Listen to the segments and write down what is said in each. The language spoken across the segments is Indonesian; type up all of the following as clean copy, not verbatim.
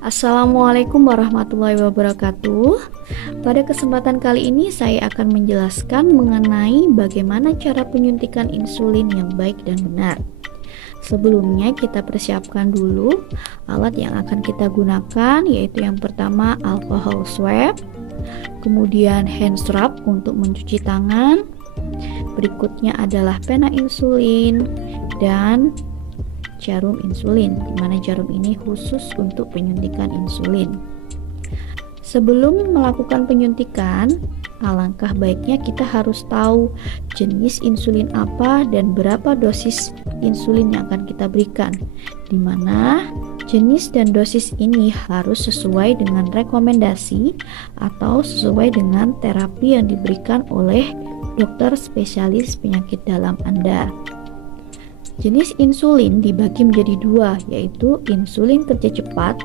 Assalamualaikum warahmatullahi wabarakatuh. Pada kesempatan kali ini saya akan menjelaskan mengenai bagaimana cara penyuntikan insulin yang baik dan benar. Sebelumnya kita persiapkan dulu alat yang akan kita gunakan, yaitu yang pertama alcohol swab, kemudian hand strap untuk mencuci tangan, berikutnya adalah pena insulin dan jarum insulin, di mana jarum ini khusus untuk penyuntikan insulin. Sebelum melakukan penyuntikan, alangkah baiknya kita harus tahu jenis insulin apa dan berapa dosis insulin yang akan kita berikan, di mana jenis dan dosis ini harus sesuai dengan rekomendasi atau sesuai dengan terapi yang diberikan oleh dokter spesialis penyakit dalam Anda. Jenis insulin dibagi menjadi dua, yaitu insulin kerja cepat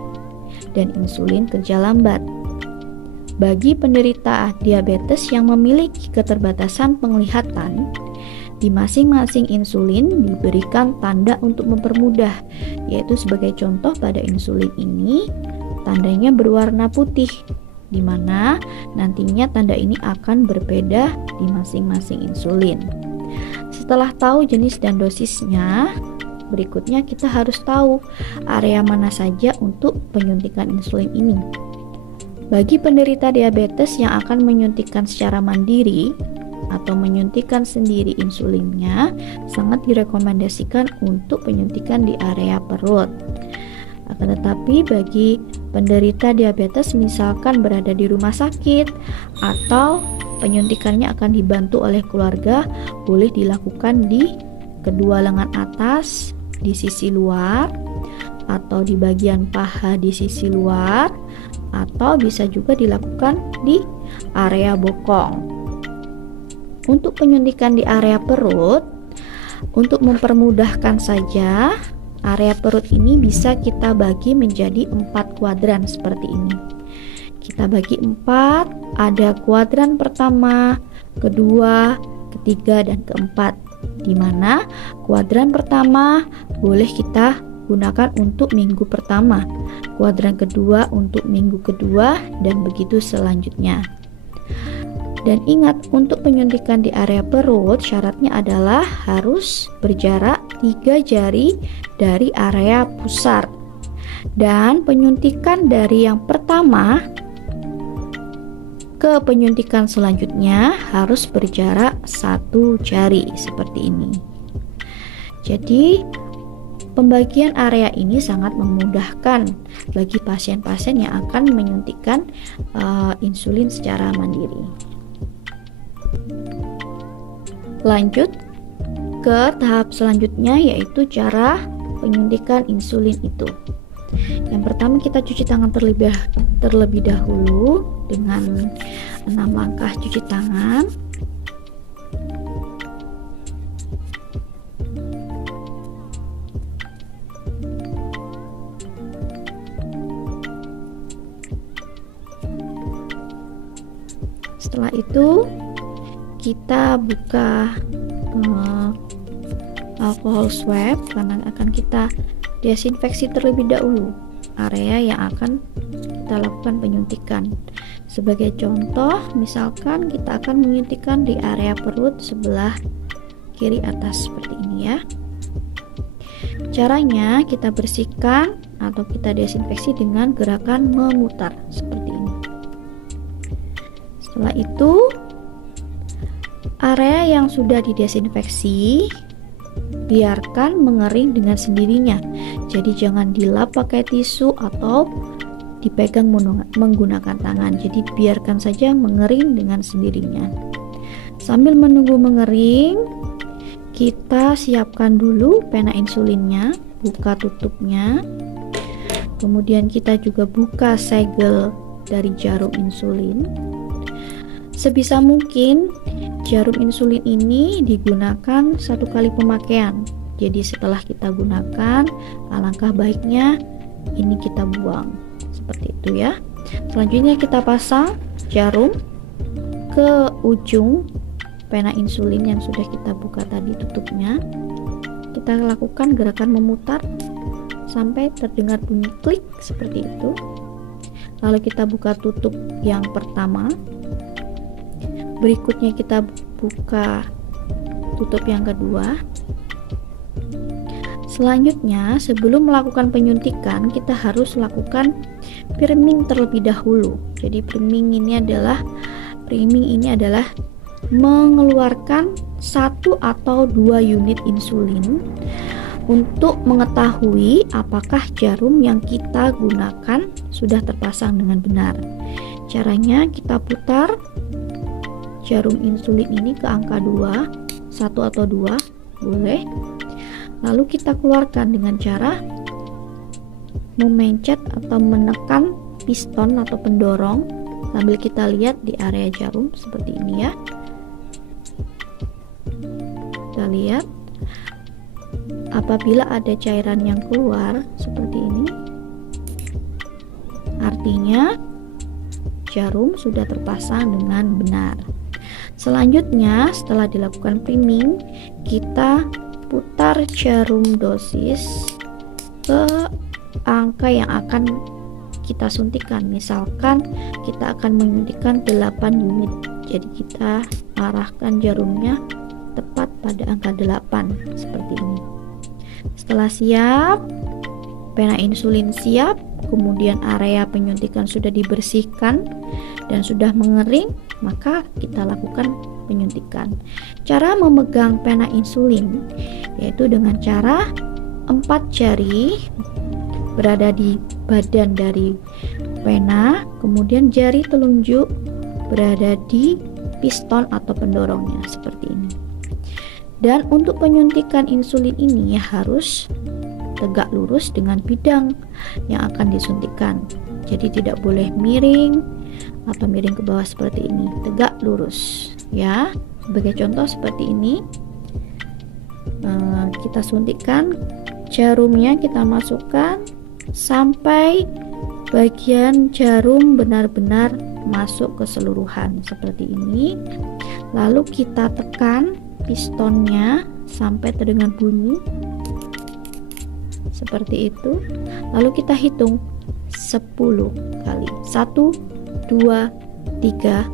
dan insulin kerja lambat. Bagi penderita diabetes yang memiliki keterbatasan penglihatan, di masing-masing insulin diberikan tanda untuk mempermudah, yaitu sebagai contoh pada insulin ini, tandanya berwarna putih, di mana nantinya tanda ini akan berbeda di masing-masing insulin. Setelah tahu jenis dan dosisnya, berikutnya kita harus tahu area mana saja untuk penyuntikan insulin ini. Bagi penderita diabetes yang akan menyuntikkan secara mandiri atau menyuntikkan sendiri insulinnya, sangat direkomendasikan untuk penyuntikan di area perut. Akan tetapi bagi penderita diabetes misalkan berada di rumah sakit atau penyuntikannya akan dibantu oleh keluarga, boleh dilakukan di kedua lengan atas di sisi luar, atau di bagian paha di sisi luar, atau bisa juga dilakukan di area bokong. Untuk penyuntikan di area perut, untuk mempermudahkan saja, area perut ini bisa kita bagi menjadi 4 kuadran seperti ini. Kita bagi 4, ada kuadran pertama, kedua, ketiga, dan keempat, di mana kuadran pertama boleh kita gunakan untuk minggu pertama, kuadran kedua untuk minggu kedua, dan begitu selanjutnya. Dan ingat, untuk penyuntikan di area perut syaratnya adalah harus berjarak 3 jari dari area pusar, dan penyuntikan dari yang pertama ke penyuntikan selanjutnya harus berjarak 1 jari seperti ini. Jadi pembagian area ini sangat memudahkan bagi pasien-pasien yang akan menyuntikkan insulin secara mandiri. Lanjut ke tahap selanjutnya, yaitu cara penyuntikan insulin itu. Yang pertama, kita cuci tangan terlebih dahulu dengan 6 langkah cuci tangan. Setelah itu kita buka alcohol swab, karena akan kita desinfeksi terlebih dahulu area yang akan kita lakukan penyuntikan. Sebagai contoh, misalkan kita akan menyuntikkan di area perut sebelah kiri atas seperti ini ya. Caranya kita bersihkan atau kita desinfeksi dengan gerakan memutar seperti ini. Setelah itu, area yang sudah didesinfeksi biarkan mengering dengan sendirinya. Jadi jangan dilap pakai tisu atau dipegang menggunakan tangan. Jadi biarkan saja mengering dengan sendirinya. Sambil menunggu mengering, kita siapkan dulu pena insulinnya, buka tutupnya. Kemudian kita juga buka segel dari jarum insulin. Sebisa mungkin jarum insulin ini digunakan 1 kali pemakaian. Jadi setelah kita gunakan, alangkah baiknya ini kita buang. Seperti itu ya. Selanjutnya kita pasang jarum ke ujung pena insulin yang sudah kita buka tadi tutupnya. Kita lakukan gerakan memutar sampai terdengar bunyi klik seperti itu. Lalu kita buka tutup yang pertama. Berikutnya kita buka tutup yang kedua. Selanjutnya, sebelum melakukan penyuntikan, kita harus lakukan priming terlebih dahulu. Jadi priming ini adalah mengeluarkan 1 atau 2 unit insulin untuk mengetahui apakah jarum yang kita gunakan sudah terpasang dengan benar. Caranya kita putar jarum insulin ini ke angka 2, 1 atau 2 boleh. Lalu kita keluarkan dengan cara memencet atau menekan piston atau pendorong sambil kita lihat di area jarum seperti ini ya. Kita lihat apabila ada cairan yang keluar seperti ini, artinya jarum sudah terpasang dengan benar. Selanjutnya, setelah dilakukan priming, kita putar jarum dosis ke angka yang akan kita suntikan. Misalkan kita akan menyuntikkan 8 unit, jadi kita arahkan jarumnya tepat pada angka 8 seperti ini. Setelah siap, pena insulin siap, kemudian area penyuntikan sudah dibersihkan dan sudah mengering, maka kita lakukan penyuntikan. Cara memegang pena insulin yaitu dengan cara 4 jari berada di badan dari pena, kemudian jari telunjuk berada di piston atau pendorongnya seperti ini. Dan untuk penyuntikan insulin ini harus tegak lurus dengan bidang yang akan disuntikan. Jadi tidak boleh miring atau miring ke bawah seperti ini, tegak lurus ya. Sebagai contoh seperti ini, kita suntikkan jarumnya, kita masukkan sampai bagian jarum benar-benar masuk keseluruhan seperti ini. Lalu kita tekan pistonnya sampai terdengar bunyi seperti itu. Lalu kita hitung 10 kali. 1, 2, 3,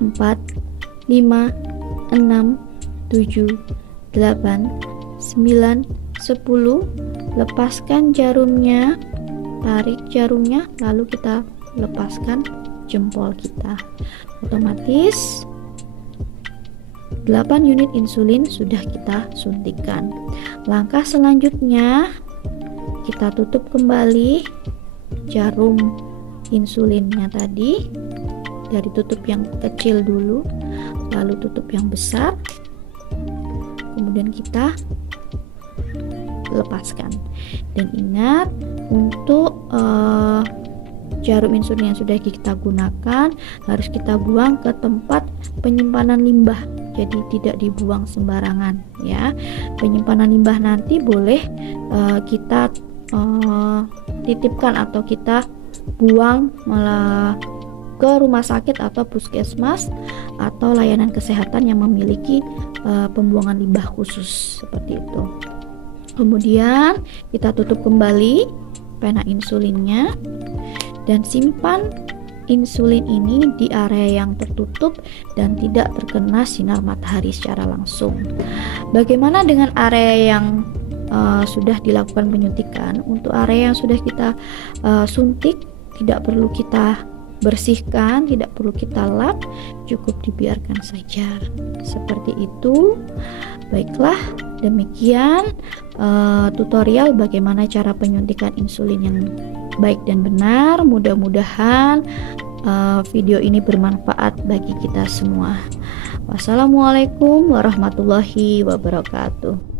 4, 5, 6, 7, 8, 9, 10. Lepaskan jarumnya, tarik jarumnya, lalu kita lepaskan jempol kita. Otomatis 8 unit insulin sudah kita suntikan. Langkah selanjutnya, kita tutup kembali jarum insulinnya tadi. Dari tutup yang kecil dulu, lalu tutup yang besar, kemudian kita lepaskan. Dan ingat, untuk jarum insulin yang sudah kita gunakan harus kita buang ke tempat penyimpanan limbah, jadi tidak dibuang sembarangan ya. Penyimpanan limbah nanti boleh kita titipkan atau kita buang malah ke rumah sakit atau puskesmas atau layanan kesehatan yang memiliki pembuangan limbah khusus seperti itu. Kemudian kita tutup kembali pena insulinnya dan simpan insulin ini di area yang tertutup dan tidak terkena sinar matahari secara langsung. Bagaimana dengan area yang sudah dilakukan penyuntikan? Untuk area yang sudah kita suntik, tidak perlu kita bersihkan, tidak perlu kita lap, cukup dibiarkan saja seperti itu. Baiklah, demikian tutorial bagaimana cara penyuntikan insulin yang baik dan benar. Mudah-mudahan video ini bermanfaat bagi kita semua. Wassalamualaikum warahmatullahi wabarakatuh.